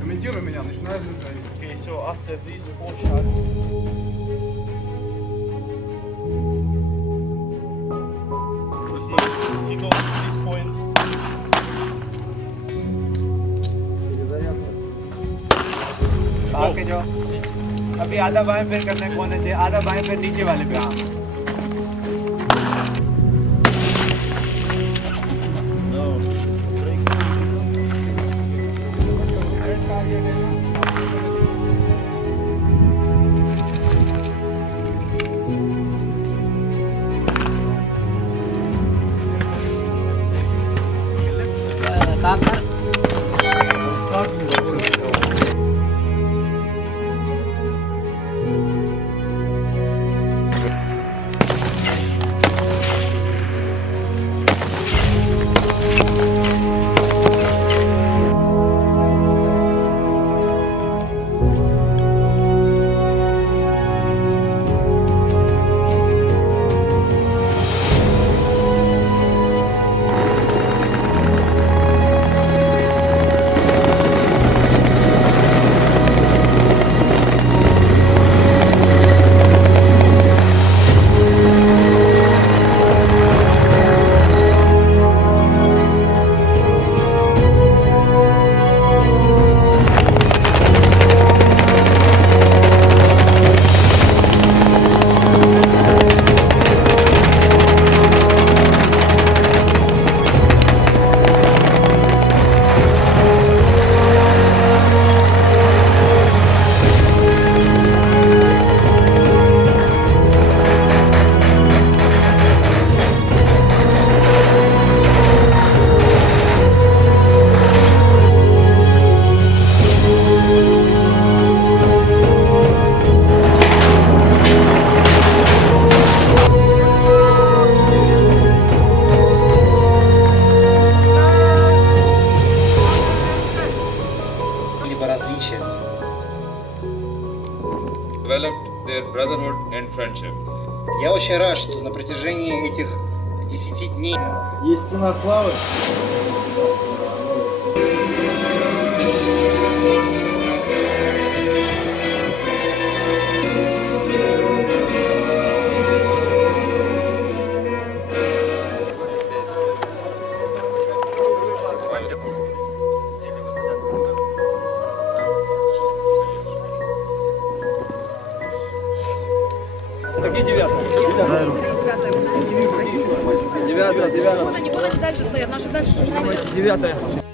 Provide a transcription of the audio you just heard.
Комментируй меня, начинаю звучать. Okay, so after these 4 shots, he goes to this point. आगे जाओ। अभी आधा बाएं पैर करने कोने से, आधा बाएं पैर नीचे वाले पे। हाँ различия. Developed their brotherhood and friendship. Я очень рад, что на протяжении этих 10 дней Есть стена славы. Какие 9? Не буду, дальше стоят, наши дальше стоят. 9.